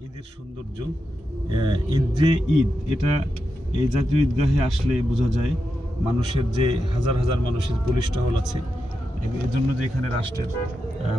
ঈদের সৌন্দর্য। ঈদ যে ঈদ, এটা এই জাতীয় ঈদগাহে আসলে বোঝা যায় মানুষের যে হাজার হাজার মানুষের পুলিশ টহল আছে। এ- এর জন্য যে এখানে রাষ্ট্রের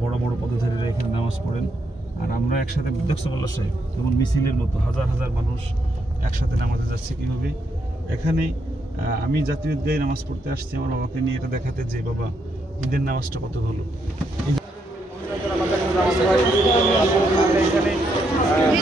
বড় বড় পদধারীরা এখানে নামাজ পড়েন। আর আমরা একসাথে দেখসাল্লা সাহেব, যেমন মিছিলের মতো হাজার হাজার মানুষ একসাথে নামাজে যাচ্ছে কীভাবে? এখানে আমি জাতীয় ঈদগাহে নামাজ পড়তে আসছি, আমার বাবাকে নিয়ে এটা দেখাতে যে, বাবা, ঈদের নামাজটা কত ভালো। এই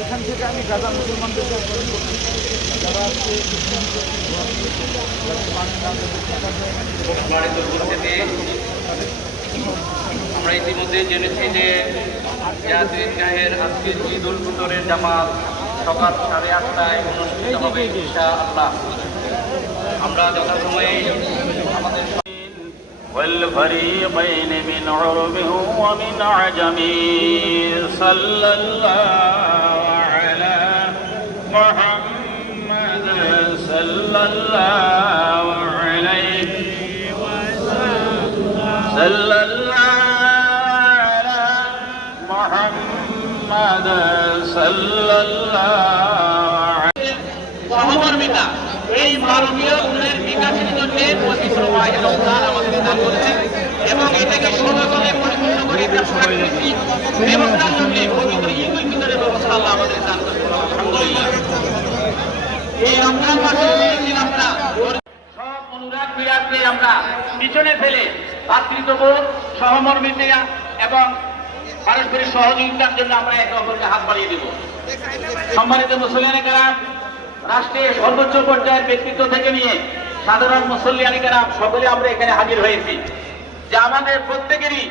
এখান থেকে আমি গাজা করছি। যারা আজকে আমরা ইতিমধ্যে জেনেছি যে জাতীয় ঈদগাহের আজকের ঈদ উল ফিতরের জামাত সকাল সাড়ে আটটায় অনুষ্ঠিত হবে ইনশা আল্লাহ আমরা যথাসময়ে আমাদের والفريقين من عربه ومن عجمه صلى الله على محمد صلى الله عليه صلى الله على محمد صلى الله عليه সহমর্মিতা এই মানবীয় এবং এটাকে সমাজে পরিপূর্ণ করে এটা প্রাকৃতিক ব্যবস্থার জন্য পবিত্র ঈদুল ফিতরের ব্যবস্থা আল্লাহ আমাদের দান করেছেন এই রমজান মাসে আমরা সব অনুরাগ বিরাগকে আমরা পিছনে ফেলে ভাতৃত্ববোধ, সহমর্মিতা এবং পারস্পরিক সহযোগিতার জন্য আমরা একে অপরকে হাত বাড়িয়ে দেব। সম্মানিত মুসলিয়ানিকেরা রাষ্ট্রের সর্বোচ্চ পর্যায়ের ব্যক্তিত্ব থেকে নিয়ে সাধারণ মুসলিয়ানিকেরা সকলে আমরা এখানে হাজির হয়েছি। যে আমাদের প্রত্যেকেরই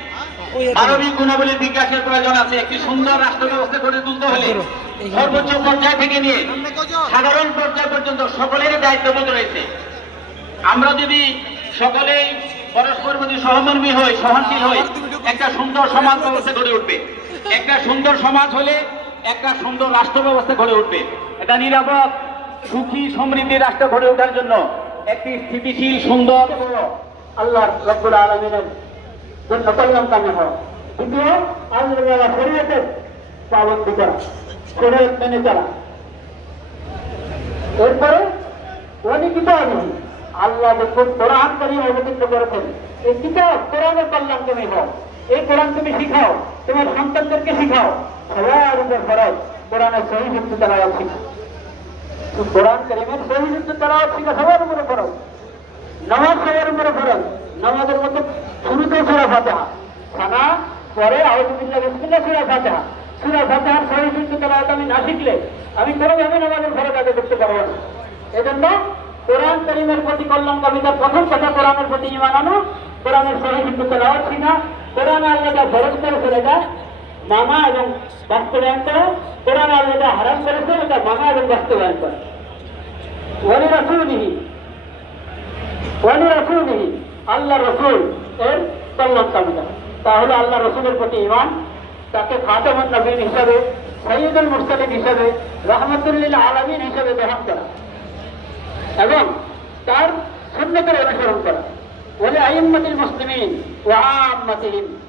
মানবিক গুণাবলী বিকাশের প্রয়োজন আছে। একটি সুন্দর রাষ্ট্র ব্যবস্থা গড়ে তুলতে হলে সর্বোচ্চ পর্যায় থেকে নিয়ে সাধারণ পর্যায় পর্যন্ত সকলেরই দায়িত্ববোধ রয়েছে। আমরা যদি সকলেই পরস্পর প্রতি সহমর্মী হই, সহনশীল হই, একটা সুন্দর সমাজ ব্যবস্থা গড়ে উঠবে। একটা সুন্দর সমাজ হলে একটা সুন্দর রাষ্ট্র ব্যবস্থা গড়ে উঠবে। এটা নিরাপদ, সুখী, সমৃদ্ধি রাষ্ট্র গড়ে ওঠার জন্য একটি স্থিতিশীল, সুন্দর আল্লাহ রব্বুল আলমিনের জন্য কল্যাণ কামনা হয়। দ্বিতীয় আল্লাহ শরীয়তের পাবন্দি করা, শরীয়ত মেনে চলা। এরপরে অনেক কিতাব আল্লাহ যে কোরআন করি অবতীর্ণ করেছেন, এই কিতাব কোরআনের কল্যাণ তুমি হও। এই কোরআন তুমি শিখাও, তোমার সন্তানদেরকে শিখাও। সবার উপর ফরজ। কোরআনের সহি যুক্ত তারা শিখা। কোরআন করিমের সহি যুক্ত তারা সবার উপরে ফরজ। নামাজ সবার উপরে ফরজ। নামাজের মধ্যে শুরুতে সুরা ফাতেহা খানা পরে আউজুবিল্লাহ বিসমিল্লাহ সুরা ফাতেহা। সুরা ফাতেহার সহি যুক্ত তারা আমি না শিখলে আমি কোনোভাবে নামাজের ফরজ আগে করতে পারব না। এজন্য কোরআন করিমের প্রতি কল্যাণ কবিতার প্রথম কথা, কোরআনের প্রতি ইমান আনো। কোরআনের সহি কিন্তু তেলাওয়াত শিখা। কোরআন আল্লাহটা ফরজ করেছে এটা মানা এবং বাস্তবায়ন করা। কোরআন আল্লাহটা হারাম করেছে এটা মানা এবং বাস্তবায়ন করা। রাসূলিহি। ওয়ালি রাসূলিহি আল্লাহ রসুল এর কল্যাণ কামিতা তাহলে আল্লাহ রসুলের প্রতি ইমান তাকে খাতামুন নবীন হিসাবে সৈয়দুল মুরসালিন হিসাবে, রহমতুল্লিল আলমিন হিসাবে গ্রহণ করা। এবং তার সুন্নতের অনুসরণ করা। বলে আইম্মতিল মুসলিমিন ও আম্মাতিহিম।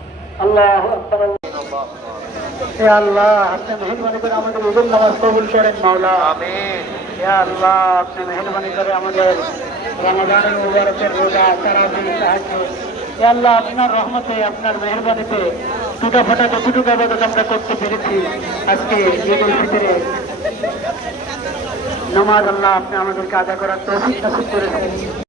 আল্লাহ আল্লাহ মাওলা। আপনি মেহরবানি আল্লাহ আপনার রহমতে আপনার মেহরবানিতে টুটা ফাটা যতটুকু আবাদত আমরা করতে পেরেছি আজকে নমাজ আল্লাহ আপনি আমাদেরকে আদা করার তৌফিক করেছেন।